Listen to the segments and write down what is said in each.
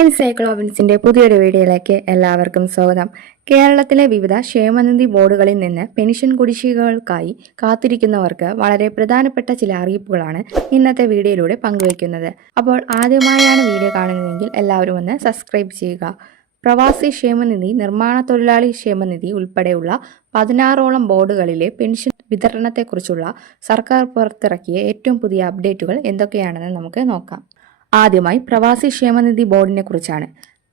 എൻസൈക്ലോവിൻസിന്റെ പുതിയൊരു വീഡിയോയിലേക്ക് എല്ലാവർക്കും സ്വാഗതം. കേരളത്തിലെ വിവിധ ക്ഷേമനിധി ബോർഡുകളിൽ നിന്ന് പെൻഷൻ കുടിശ്ശികകൾക്കായി കാത്തിരിക്കുന്നവർക്ക് വളരെ പ്രധാനപ്പെട്ട ചില അറിയിപ്പുകളാണ് ഇന്നത്തെ വീഡിയോയിലൂടെ പങ്കുവയ്ക്കുന്നത്. അപ്പോൾ ആദ്യമായാണ് വീഡിയോ കാണുന്നതെങ്കിൽ എല്ലാവരും ഒന്ന് സബ്സ്ക്രൈബ് ചെയ്യുക. പ്രവാസി ക്ഷേമനിധി, നിർമ്മാണ തൊഴിലാളി ക്ഷേമനിധി ഉൾപ്പെടെയുള്ള 16ഓളം ബോർഡുകളിലെ പെൻഷൻ വിതരണത്തെക്കുറിച്ചുള്ള സർക്കാർ പുറത്തിറക്കിയ ഏറ്റവും പുതിയ അപ്ഡേറ്റുകൾ എന്തൊക്കെയാണെന്ന് നമുക്ക് നോക്കാം. ആദ്യമായി പ്രവാസി ക്ഷേമനിധി ബോർഡിനെ കുറിച്ചാണ്.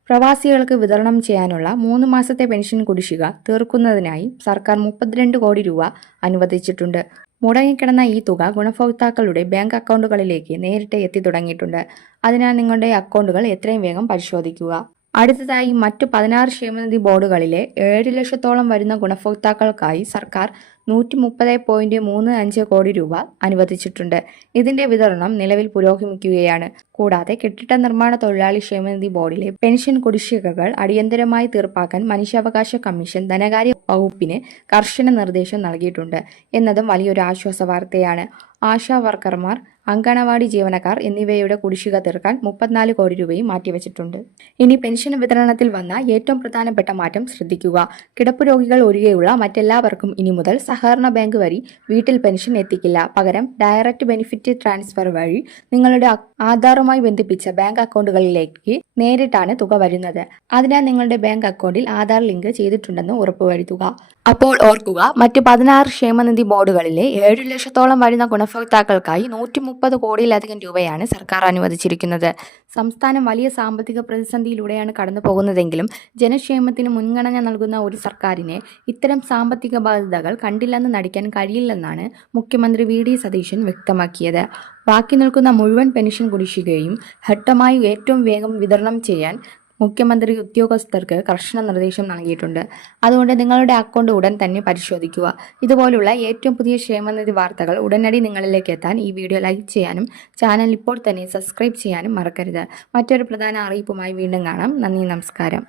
പ്രവാസികൾക്ക് വിതരണം ചെയ്യാനുള്ള 3 മാസത്തെ പെൻഷൻ കുടിശ്ശിക തീർക്കുന്നതിനായി സർക്കാർ 32 കോടി രൂപ അനുവദിച്ചിട്ടുണ്ട്. മുടങ്ങിക്കിടന്ന ഈ തുക ഗുണഭോക്താക്കളുടെ ബാങ്ക് അക്കൗണ്ടുകളിലേക്ക് നേരിട്ട് എത്തി തുടങ്ങിയിട്ടുണ്ട്. അതിനാൽ നിങ്ങളുടെ അക്കൗണ്ടുകൾ എത്രയും വേഗം പരിശോധിക്കുക. അടുത്തതായി മറ്റു 16 ക്ഷേമനിധി ബോർഡുകളിലെ 7 ലക്ഷത്തോളം വരുന്ന ഗുണഭോക്താക്കൾക്കായി സർക്കാർ 130.35 കോടി രൂപ അനുവദിച്ചിട്ടുണ്ട്. ഇതിന്റെ വിതരണം നിലവിൽ പുരോഗമിക്കുകയാണ്. കൂടാതെ കെട്ടിട നിർമ്മാണ തൊഴിലാളി ക്ഷേമനിധി ബോർഡിലെ പെൻഷൻ കുടിശ്ശികകൾ അടിയന്തരമായി തീർപ്പാക്കാൻ മനുഷ്യാവകാശ കമ്മീഷൻ ധനകാര്യ വകുപ്പിന് കർശന നിർദ്ദേശം നൽകിയിട്ടുണ്ട് എന്നതും വലിയൊരു ആശ്വാസ വാർത്തയാണ്. ആശാ വർക്കർമാർ, അങ്കണവാടി ജീവനക്കാർ എന്നിവയുടെ കുടിശ്ശിക തീർക്കാൻ 34 കോടി രൂപയും മാറ്റിവെച്ചിട്ടുണ്ട്. ഇനി പെൻഷൻ വിതരണത്തിൽ വന്ന ഏറ്റവും പ്രധാനപ്പെട്ട മാറ്റം ശ്രദ്ധിക്കുക. കിടപ്പ് രോഗികൾ ഒഴികെയുള്ള മറ്റെല്ലാവർക്കും ഇനി മുതൽ സഹകരണ ബാങ്ക് വഴി വീട്ടിൽ പെൻഷൻ എത്തിക്കില്ല. പകരം ഡയറക്റ്റ് ബെനിഫിറ്റ് ട്രാൻസ്ഫർ വഴി നിങ്ങളുടെ ആധാറുമായി ബന്ധിപ്പിച്ച ബാങ്ക് അക്കൗണ്ടുകളിലേക്ക് നേരിട്ടാണ് തുക വരുന്നത്. അതിനാൽ നിങ്ങളുടെ ബാങ്ക് അക്കൗണ്ടിൽ ആധാർ ലിങ്ക് ചെയ്തിട്ടുണ്ടെന്ന് ഉറപ്പുവരുത്തുക. അപ്പോൾ ഓർക്കുക, മറ്റ് 16 ക്ഷേമനിധി ബോർഡുകളിലെ 7 ലക്ഷത്തോളം വരുന്ന ഗുണഭോക്താക്കൾക്കായി 130 കോടിയിലധികം രൂപയാണ് സർക്കാർ അനുവദിച്ചിരിക്കുന്നത്. സംസ്ഥാനം വലിയ സാമ്പത്തിക പ്രതിസന്ധിയിലൂടെയാണ് കടന്നു പോകുന്നതെങ്കിലും ജനക്ഷേമത്തിന് മുൻഗണന നൽകുന്ന ഒരു സർക്കാരിനെ ഇത്തരം സാമ്പത്തിക ബാധ്യതകൾ കണ്ടില്ലെന്ന് നടിക്കാൻ കഴിയില്ലെന്നാണ് മുഖ്യമന്ത്രി വി.ഡി. സതീശൻ വ്യക്തമാക്കിയത്. ബാക്കി നിൽക്കുന്ന മുഴുവൻ പെൻഷൻ കുടിശ്ശികയും ഘട്ടമായി ഏറ്റവും വേഗം വിതരണം ചെയ്യാൻ മുഖ്യമന്ത്രി ഉദ്യോഗസ്ഥർക്ക് കർശന നിർദ്ദേശം നൽകിയിട്ടുണ്ട്. അതുകൊണ്ട് നിങ്ങളുടെ അക്കൗണ്ട് ഉടൻ തന്നെ പരിശോധിക്കുക. ഇതുപോലുള്ള ഏറ്റവും പുതിയ ക്ഷേമനിധി വാർത്തകൾ ഉടനടി നിങ്ങളിലേക്ക് എത്താൻ ഈ വീഡിയോ ലൈക്ക് ചെയ്യാനും ചാനൽ ഇപ്പോൾ തന്നെ സബ്സ്ക്രൈബ് ചെയ്യാനും മറക്കരുത്. മറ്റൊരു പ്രധാന അറിയിപ്പുമായി വീണ്ടും കാണാം. നന്ദി, നമസ്കാരം.